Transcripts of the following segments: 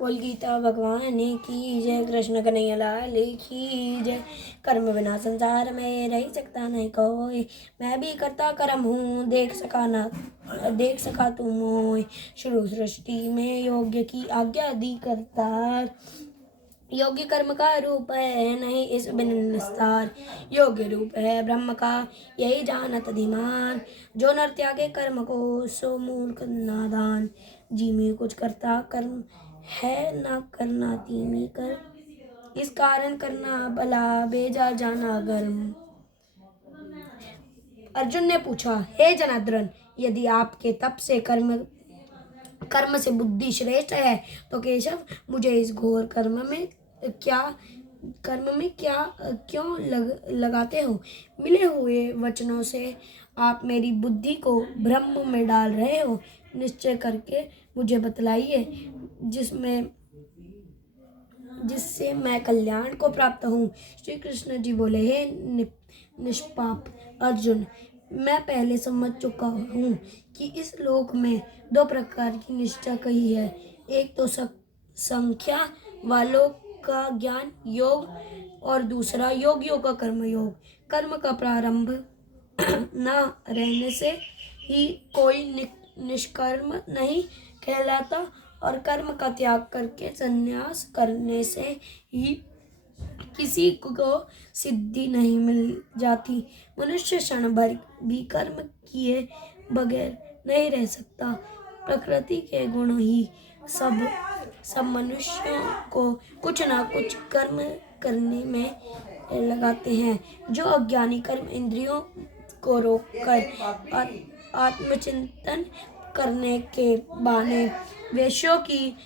बोल गीता भगवान की जय, कृष्ण कन्हैया लाल की जय। कर्म बिना संसार में रह सकता नहीं कोई, मैं भी करता कर्म हूँ, देख सका तू मोय। शुरू सृष्टि में योग्य की आज्ञा दी करता, योग्य कर्म का रूप है नहीं इस बिन निस्तार। योग्य रूप है ब्रह्म का यही जानत धीमान, जो नर त्यागे कर्म को सो मूर्ख नादान। जी में कुछ करता कर्म है ना करना तीमी कर, इस कारण करना भला बेजा जाना गर्म। अर्जुन ने पूछा, हे जनार्दन, यदि आपके तप से कर्म से बुद्धि श्रेष्ठ है तो केशव मुझे इस घोर क्या क्यों लगाते हो। मिले हुए वचनों से आप मेरी बुद्धि को भ्रम में डाल रहे हो। निश्चय करके मुझे बतलाइए जिससे मैं कल्याण को प्राप्त हूँ। श्री कृष्ण जी बोले, हे निष्पाप अर्जुन, मैं पहले समझ चुका हूँ कि इस लोक में दो प्रकार की निष्ठा कही है। एक तो संख्या वालों का ज्ञान योग और दूसरा योगियों का कर्म योग। कर्म का प्रारंभ न रहने से ही कोई निष्कर्म नहीं कहलाता और कर्म का त्याग करके संन्यास करने से ही किसी को सिद्धि नहीं मिल जाती। मनुष्य क्षण भर भी कर्म किए बगैर नहीं रह सकता। प्रकृति के गुण ही सब मनुष्यों को कुछ ना कुछ कर्म करने में लगाते हैं। जो अज्ञानी कर्म इंद्रियों को रोककर आत्मचिंतन करने के बहाने वैश्यों की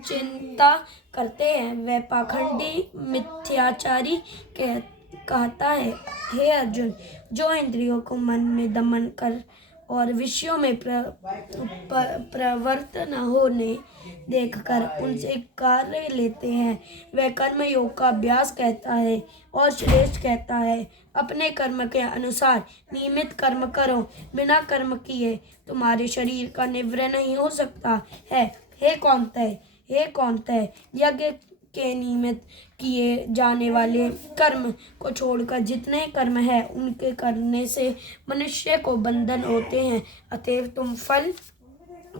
चिंता करते हैं, वह पाखंडी मिथ्याचारी कहता है। हे अर्जुन, जो इंद्रियों को मन में दमन कर और विषयों में प्रवृत्त न होने देखकर उनसे कार्य लेते हैं, वह कर्म योग का अभ्यास कहता है और श्रेष्ठ कहता है। अपने कर्म के अनुसार नियमित कर्म करो, बिना कर्म किए तुम्हारे शरीर का निवृत्त नहीं हो सकता है। हे कौन्तेय, यज्ञ के निमित्त किए जाने वाले कर्म को छोड़कर जितने कर्म है उनके करने से मनुष्य को बंधन होते हैं। अतएव तुम फल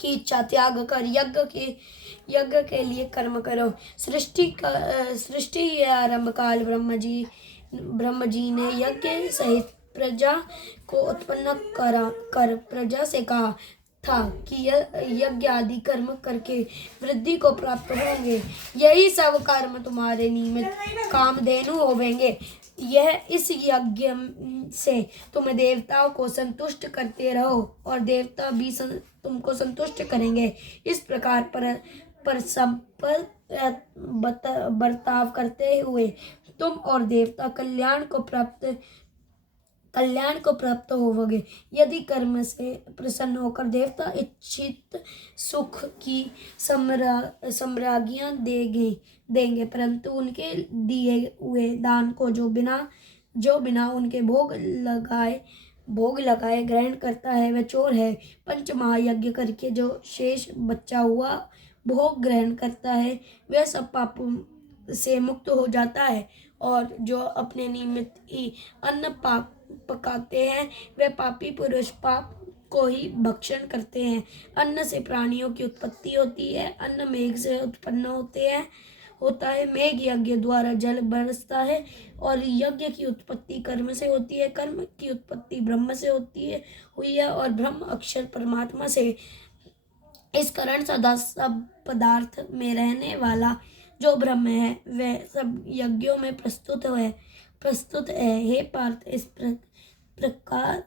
की इच्छा त्याग कर यज्ञ के लिए कर्म करो। सृष्टि के आरंभ काल ब्रह्म जी ने यज्ञ सहित प्रजा को उत्पन्न कर प्रजा से कहा था कि यज्ञ आदि कर्म करके वृद्धि को प्राप्त होंगे। यही सब कर्म तुम्हारे निमित्त कामधेनु होवेंगे। इस यज्ञ से तुम देवताओं को संतुष्ट करते रहो और देवता भी तुमको संतुष्ट करेंगे। इस प्रकार पर बर्ताव करते हुए तुम और देवता कल्याण को प्राप्त होवोगे। यदि कर्म से प्रसन्न होकर देवता इच्छित सुख की सम्राज्ञियां देंगे, परंतु उनके दिए हुए दान को जो बिना उनके भोग लगाए ग्रहण करता है वह चोर है। पंच महायज्ञ करके जो शेष बचा हुआ भोग ग्रहण करता है वह सब पापों से मुक्त हो जाता है। और जो अपने निमित्त ही अन्न पकाते हैं वे पापी पुरुष पाप को ही भक्षण करते हैं। अन्न से प्राणियों की उत्पत्ति होती है, अन्न मेघ से उत्पन्न होता है, मेघ यज्ञ द्वारा जल बरसता है और यज्ञ की उत्पत्ति कर्म से होती है, कर्म की उत्पत्ति ब्रह्म से हुई है और ब्रह्म अक्षर परमात्मा से। इस कारण सदा सब पदार्थ में रहने वाला जो ब्रह्म है वह सब यज्ञों में प्रस्तुत है। हे पार्थ, इस प्रकार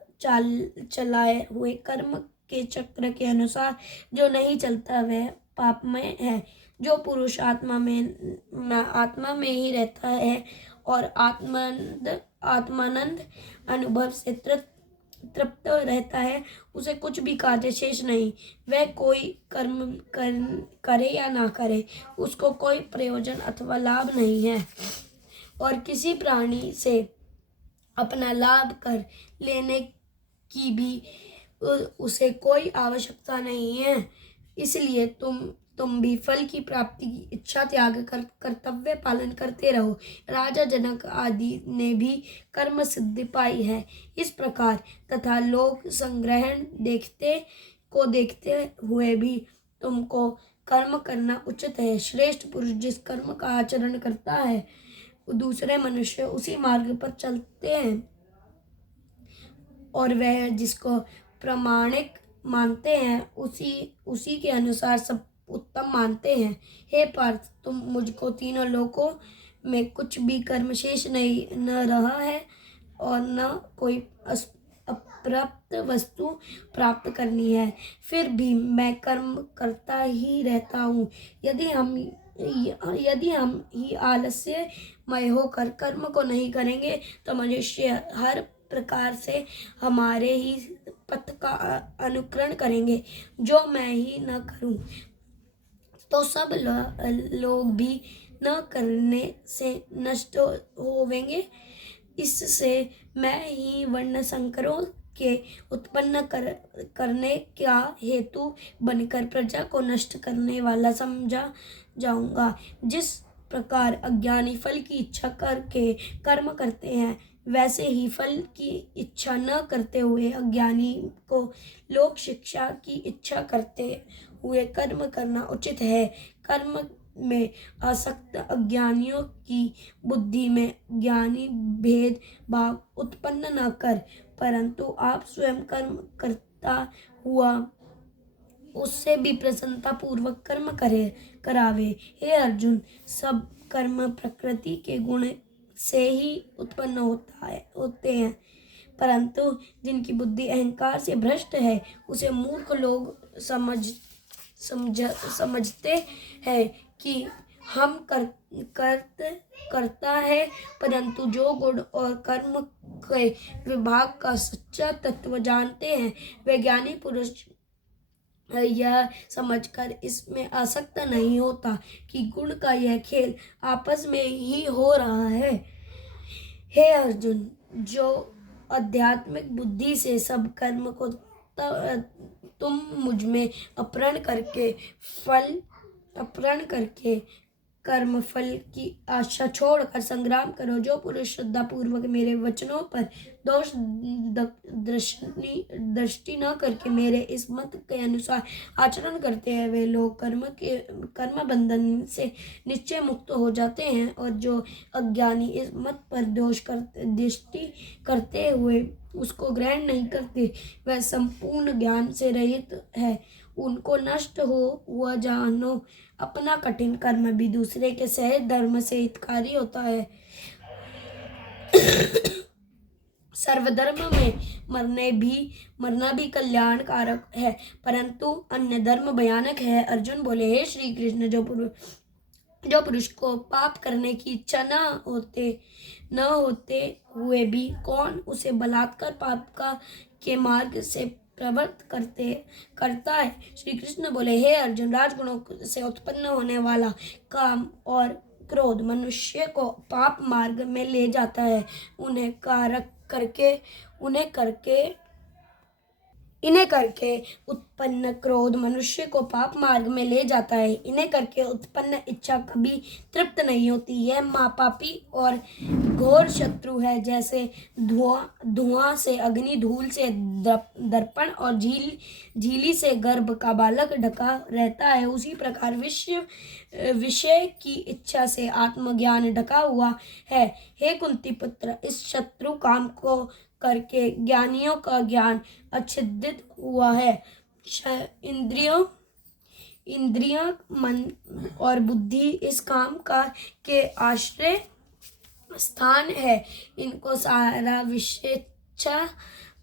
चलाए हुए कर्म के चक्र के अनुसार जो नहीं चलता वह पापमय है। जो पुरुष आत्मा में ही रहता है और आत्मानंद अनुभव से तृप्त रहता है, उसे कुछ भी कार्य शेष नहीं। वह कोई कर्म करे या ना करे, उसको कोई प्रयोजन अथवा लाभ नहीं है और किसी प्राणी से अपना लाभ कर लेने की भी उसे कोई आवश्यकता नहीं है। इसलिए तुम तुम भी फल की प्राप्ति की इच्छा त्याग कर कर्तव्य पालन करते रहो। राजा जनक आदि ने भी कर्म सिद्धि पाई है। इस प्रकार तथा लोक संग्रहण देखते हुए भी तुमको कर्म करना उचित है। श्रेष्ठ पुरुष जिस कर्म का आचरण करता है दूसरे मनुष्य उसी मार्ग पर चलते हैं और वह जिसको प्रामाणिक मानते हैं उसी के अनुसार सब उत्तम मानते हैं। हे पार्थ, तुम मुझको तीनों लोकों में कुछ भी कर्म शेष न रहा है और न कोई अप्राप्त वस्तु प्राप्त करनी है, फिर भी मैं कर्म करता ही रहता हूँ। यदि हम ही आलस्यमय होकर कर्म को नहीं करेंगे तो मनुष्य हर प्रकार से हमारे ही पथ का अनुकरण करेंगे। जो मैं ही न करूं तो सब लोग भी न करने से नष्ट होवेंगे। इससे मैं ही वर्ण संकरों के उत्पन्न करने का हेतु बनकर प्रजा को नष्ट करने वाला समझा जाऊंगा। जिस प्रकार अज्ञानी फल की इच्छा करके कर्म करते हैं, वैसे ही फल की इच्छा न करते हुए अज्ञानी को लोक शिक्षा की इच्छा करते हुए कर्म करना उचित है। कर्म में आसक्त अज्ञानियों की बुद्धि में ज्ञानी भेद भाव उत्पन्न न कर, परंतु आप स्वयं कर्म करता हुआ उससे भी प्रसन्नता पूर्वक कर्म करावे। हे अर्जुन, सब कर्म प्रकृति के गुण से ही उत्पन्न होते हैं, परंतु जिनकी बुद्धि अहंकार से भ्रष्ट है उसे मूर्ख लोग समझते हैं कि हम करता है, परंतु जो गुण और कर्म के विभाग का सच्चा तत्व जानते हैं वे ज्ञानी पुरुष यह समझकर इसमें आसक्त नहीं होता कि गुण का यह खेल आपस में ही हो रहा है। हे अर्जुन, जो आध्यात्मिक बुद्धि से सब कर्म को तुम मुझ में अपहरण करके कर्म फल की आशा छोड़कर संग्राम करो। जो पुरुष श्रद्धा पूर्वक मेरे वचनों पर दोष दृष्टि न करके मेरे इस मत के अनुसार आचरण करते हैं, वे लोग कर्म बंधन से निश्चय मुक्त हो जाते हैं। और जो अज्ञानी इस मत पर दृष्टि करते हुए उसको ग्रहण नहीं करते, वह संपूर्ण ज्ञान से रहित है। उनको नष्ट हुआ जानो। अपना कठिन कर्म भी दूसरे के सहज धर्म से हितकारी होता है। सर्वधर्म में मरना भी कल्याणकारक है, परंतु अन्य धर्म भयानक है। अर्जुन बोले, हे श्री कृष्ण, जो पुरुष को पाप करने की इच्छा न होते हुए भी कौन उसे बलात्कार पाप के मार्ग से प्रवृत्त करता है। श्री कृष्ण बोले, हे अर्जुन, राजगुणों से उत्पन्न होने वाला काम और क्रोध मनुष्य को पाप मार्ग में ले जाता है। इन्हें करके उत्पन्न क्रोध मनुष्य को पाप मार्ग में ले जाता है। इन्हें करके उत्पन्न इच्छा कभी तृप्त नहीं होती। यह महापापी और घोर शत्रु है। जैसे धुआं से अग्नि, धूल से दर्पण और झीली से गर्भ का बालक ढका रहता है, उसी प्रकार विषय की इच्छा से आत्मज्ञान ढका हुआ है। हे कुंती पुत्र, इस शत्रु काम को करके ज्ञानियों का ज्ञान अच्छेदित हुआ है। इंद्रियां, मन और बुद्धि इस काम के आश्रय स्थान है। इनको सारा विषेच्छा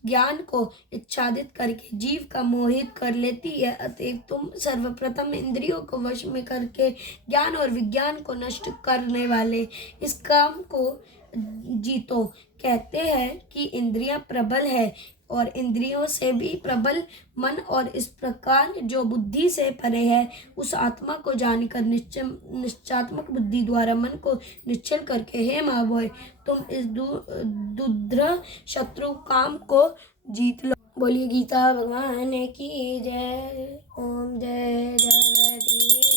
ज्ञान को इच्छादित करके जीव का मोहित कर लेती है। अतएव तुम सर्वप्रथम इंद्रियों को वश में करके ज्ञान और विज्ञान को नष्ट करने वाले इस काम को जीतो। कहते हैं कि इंद्रियां प्रबल है और इंद्रियों से भी प्रबल मन, और इस प्रकार जो बुद्धि से परे है उस आत्मा को जानकर निश्चयात्मक बुद्धि द्वारा मन को निश्चल करके, हे महाबोय, तुम इस दुर्धर शत्रु काम को जीत लो। बोलिए गीता भगवान की जय। ओम जय जगदीश।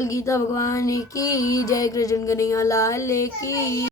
बोल गीता भगवान की जय, कृष्ण कन्हैया लाल की।